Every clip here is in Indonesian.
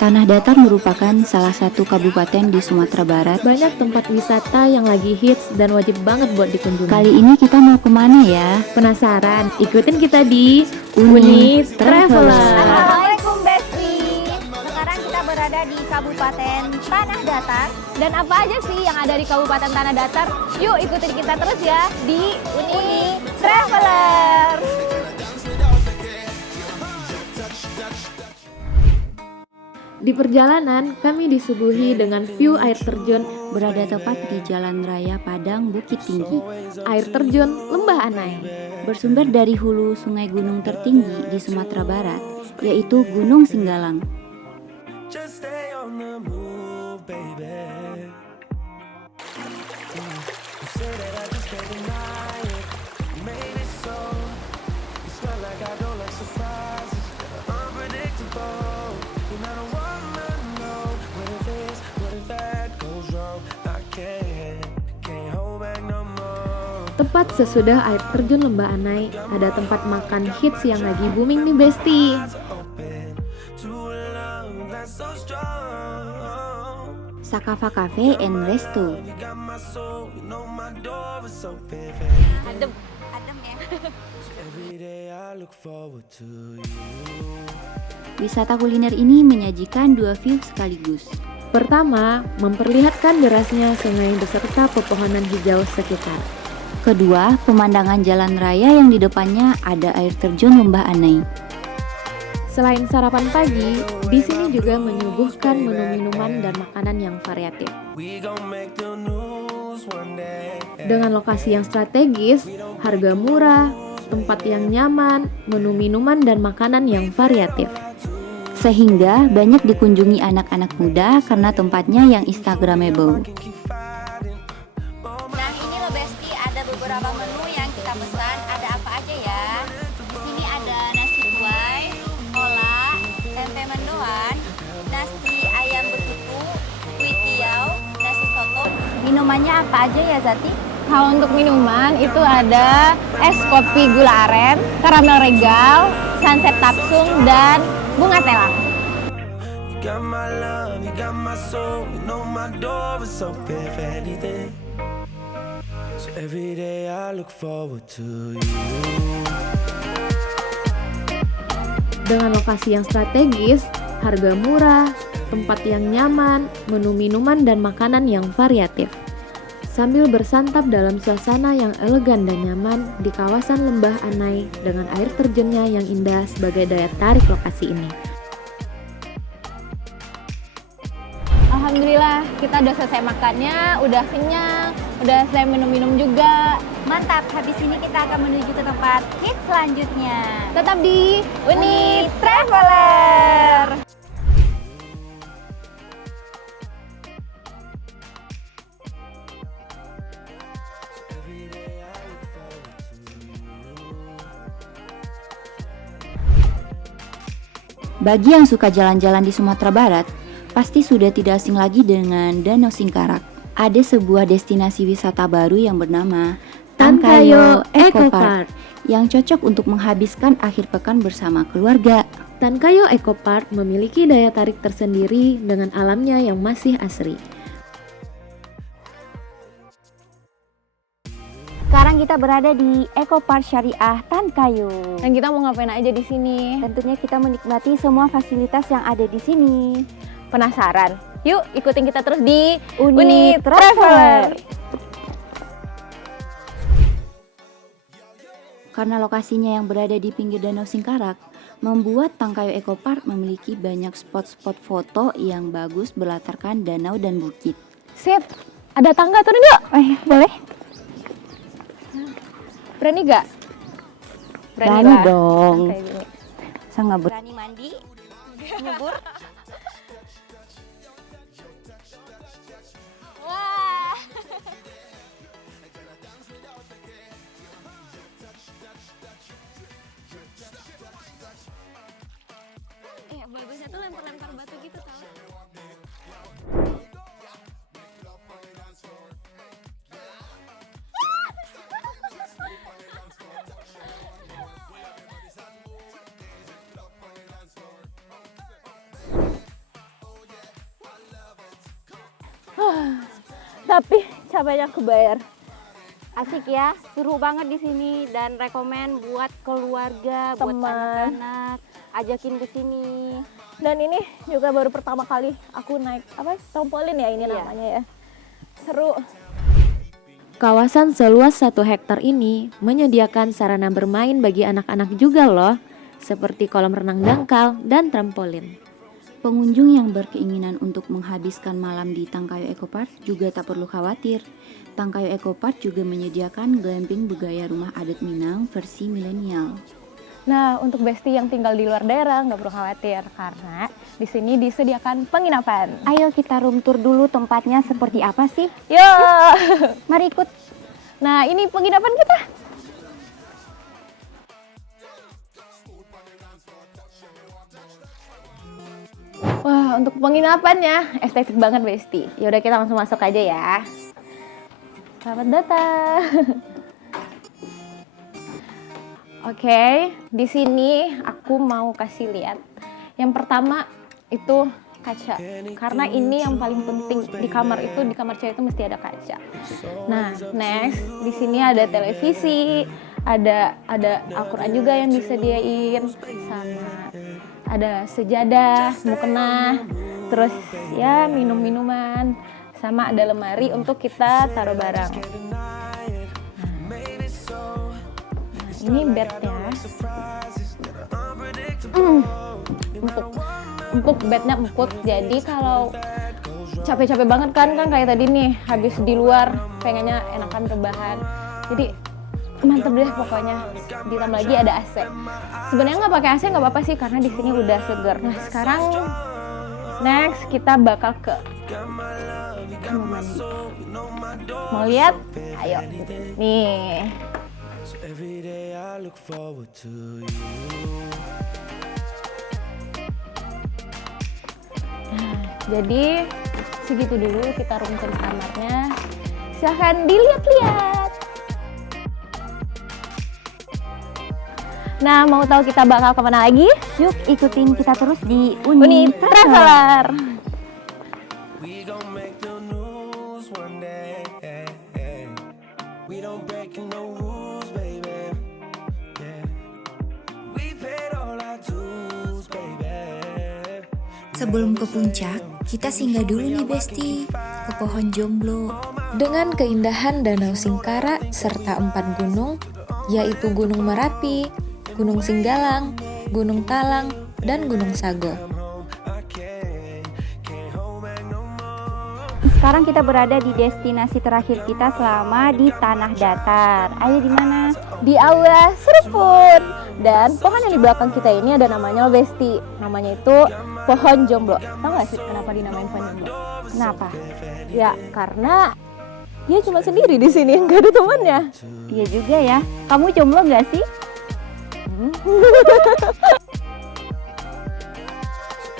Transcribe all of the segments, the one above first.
Tanah Datar merupakan salah satu kabupaten di Sumatera Barat. Banyak tempat wisata yang lagi hits dan wajib banget buat dikunjungi. Kali ini kita mau kemana ya? Penasaran? Ikutin kita di Uni Traveler. Assalamualaikum Besti. Sekarang kita berada di Kabupaten Tanah Datar. Dan apa aja sih yang ada di Kabupaten Tanah Datar? Yuk ikutin kita terus ya di Uni Traveler. Di perjalanan, kami disuguhi dengan view air terjun Berada tepat di Jalan Raya Padang Bukit Tinggi. air terjun Lembah Anai. Bersumber dari hulu sungai gunung tertinggi di Sumatera Barat, yaitu Gunung Singgalang. Just stay on the move, baby. You say that I just can't deny it. You made it so. It's not like I don't like surprises. Unpredictable. And I don't wanna know what if this, what if that goes wrong. I can't hold back no more. Tepat sesudah air terjun Lembah Anai, ada tempat makan hits yang lagi booming nih Besti. Open to a love that's so strong. Sakava Cafe and Resto. You got my soul, you know my door is open. Adem. Adem ya. Every day I look forward to you. Wisata kuliner ini menyajikan dua view sekaligus. Pertama, memperlihatkan derasnya sungai beserta pepohonan hijau sekitar. Kedua, pemandangan jalan raya yang di depannya ada air terjun Lembah Anai. Selain sarapan pagi, di sini juga menyuguhkan menu minuman dan makanan yang variatif. We gon' make the news one day. Dengan lokasi yang strategis, harga murah, tempat yang nyaman, menu minuman dan makanan yang variatif. Sehingga banyak dikunjungi anak-anak muda karena tempatnya yang instagramable. Can keep fighting. Nah ini loh Besti, ada beberapa menu yang kita pesan. Ada apa aja ya? Di sini ada nasi buai, kolak, tempe mendoan, nasi ayam betutu, kuitiau, nasi soto. Minumannya apa aja ya Zati? Kalau untuk minuman itu ada es kopi gula aren, karamel regal, sunset tapsung, dan bunga telang. You got my love, you got my soul. You know my door is open for anything. So every day I look forward to you. Dengan lokasi yang strategis, harga murah, tempat yang nyaman, menu minuman dan makanan yang variatif. Sambil bersantap dalam suasana yang elegan dan nyaman di kawasan Lembah Anai dengan air terjunnya yang indah sebagai daya tarik lokasi ini. Alhamdulillah kita udah selesai makannya, udah kenyang, udah selesai minum-minum juga. Mantap, habis ini kita akan menuju ke tempat hits selanjutnya. Tetap di Uni Traveler. Bagi yang suka jalan-jalan di Sumatera Barat, pasti sudah tidak asing lagi dengan Danau Singkarak. Ada sebuah destinasi wisata baru yang bernama Tankayo Eco Park yang cocok untuk menghabiskan akhir pekan bersama keluarga. Tankayo Eco Park memiliki daya tarik tersendiri dengan alamnya yang masih asri. Sekarang kita berada di Eco Park Syariah Tankayo. Dan kita mau ngapain aja di sini? Tentunya kita menikmati semua fasilitas yang ada di sini. Penasaran? Yuk ikutin kita terus di Uni Traveler. Karena lokasinya yang berada di pinggir Danau Singkarak, membuat Tankayo Eco Park memiliki banyak spot-spot foto yang bagus berlatarkan danau dan bukit. Sip, ada tangga turun yuk. Boleh? Berani gak? Berani lah. dong. Kayak gini. Sangat Berani mandi, nyebur. Wah. Bagusnya tuh lempar-lempar batu gitu tau. tapi capeknya kebayar. Asik ya, seru banget di sini dan rekomen buat keluarga, buat Teman. anak-anak, ajakin ke sini. Dan ini juga baru pertama kali aku naik trampolin ya ini Iya. namanya ya. Seru. Kawasan seluas 1 hektar ini menyediakan sarana bermain bagi anak-anak juga loh, seperti kolam renang dangkal dan trampolin. Pengunjung yang berkeinginan untuk menghabiskan malam di Tangkayo Eco Park juga tak perlu khawatir. Tangkayo Eco Park juga menyediakan glamping bergaya rumah adat Minang versi milenial. Nah, untuk Besti yang tinggal di luar daerah nggak perlu khawatir karena di sini disediakan penginapan. Ayo kita room tour dulu tempatnya seperti apa sih? Yo. Mari ikut. Nah, ini penginapan kita. Wah, untuk penginapannya estetik banget Besti. Ya udah kita langsung masuk aja ya. Selamat datang. Oke, di sini aku mau kasih lihat. Yang pertama itu kaca. Karena ini yang paling penting di kamar itu, di kamar cewek itu mesti ada kaca. Nah, next di sini ada televisi, ada Al-Quran juga yang disediain, sama ada sejadah, mukena, terus ya minum-minuman, sama ada lemari untuk kita taruh barang. Nah, ini bednya. Empuk, bednya empuk. Jadi kalau capek-capek banget kan kayak tadi nih, habis di luar pengennya enakan rebahan. Jadi mantep deh pokoknya. Ditambah lagi ada AC. Sebenarnya nggak pakai AC nggak apa-apa sih karena di sini udah seger. Nah sekarang next kita bakal ke kamar mandi. Mau lihat? Ayo. Nih. Every day I look forward to you. Jadi segitu dulu kita room tour kamarnya. Silahkan dilihat-lihat. Nah, mau tahu kita bakal kemana lagi? Yuk ikutin kita terus di Uni Traveler. We gon' make the news one day. We don't break no rules, baby. Yeah. We paid all our dues, baby. Sebelum ke puncak, kita singgah dulu nih Besti, ke Pohon Jomblo. Dengan keindahan Danau Singkarak serta 4 gunung, yaitu Gunung Merapi, Gunung Singgalang, Gunung Talang, dan Gunung Sago. Sekarang kita berada di destinasi terakhir kita selama di tanah datar. Ayo di mana? Di Aula Serpun. Dan pohon yang di belakang kita ini ada namanya loh Besti. Namanya itu Pohon Jomblo. Tahu nggak sih kenapa dinamain Pohon Jomblo? Kenapa? Ya, karena dia cuma sendiri di sini, nggak ada temannya. Iya juga ya. Kamu jomblo nggak sih?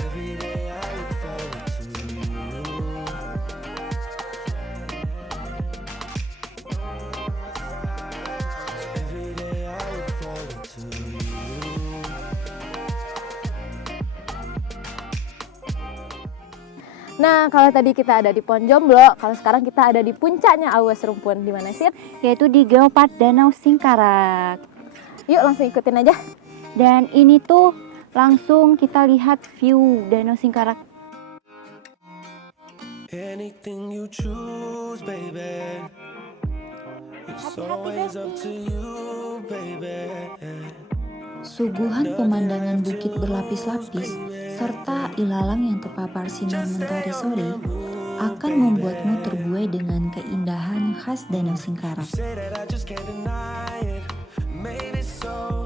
Every day I look forward to you. Every day I look forward to you. Nah, kalau tadi kita ada di Pohon Jomblo, kalau sekarang kita ada di puncaknya Aula Serpun. Di mana sih? Yaitu di Geopark Danau Singkarak. Yuk langsung ikutin aja. Dan ini tuh langsung kita lihat view Danau Singkarak. Anything you choose, baby. It's always up to you, baby. Suguhan pemandangan bukit berlapis-lapis serta ilalang yang terpapar sinar mentari sore akan membuatmu terbuai dengan keindahan khas Danau Singkarak. Say that I just can't deny it. Maybe so.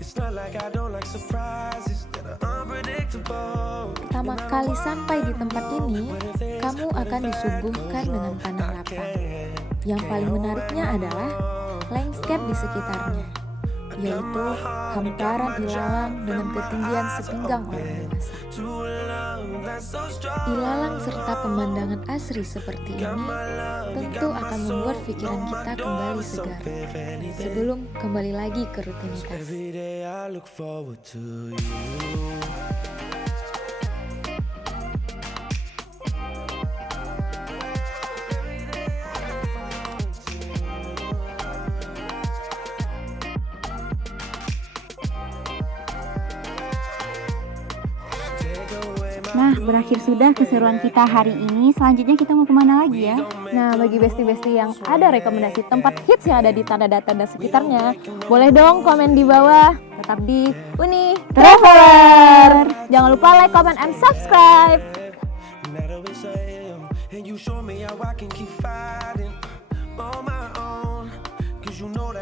It's not like I don't like surprises that are unpredictable. Pertama kali sampai di tempat ini, kamu akan disuguhkan dengan tanah lapang. Yang paling menariknya adalah landscape di sekitarnya, yaitu hamparan ilalang dengan ketinggian sepinggang orang dewasa. Ilalang serta pemandangan asri seperti ini tentu akan membuat pikiran kita kembali segar sebelum kembali lagi ke rutinitas. Every day I look forward to you. Nah, berakhir sudah keseruan kita hari ini. Selanjutnya kita mau kemana lagi ya? Nah, bagi besti-besti yang ada rekomendasi tempat hits yang ada di tanda-tanda sekitarnya, boleh dong komen di bawah. Tetap di Uni Traveler. Jangan lupa like, comment, and subscribe. And you show me how I can keep fighting on my own. 'Cause you know that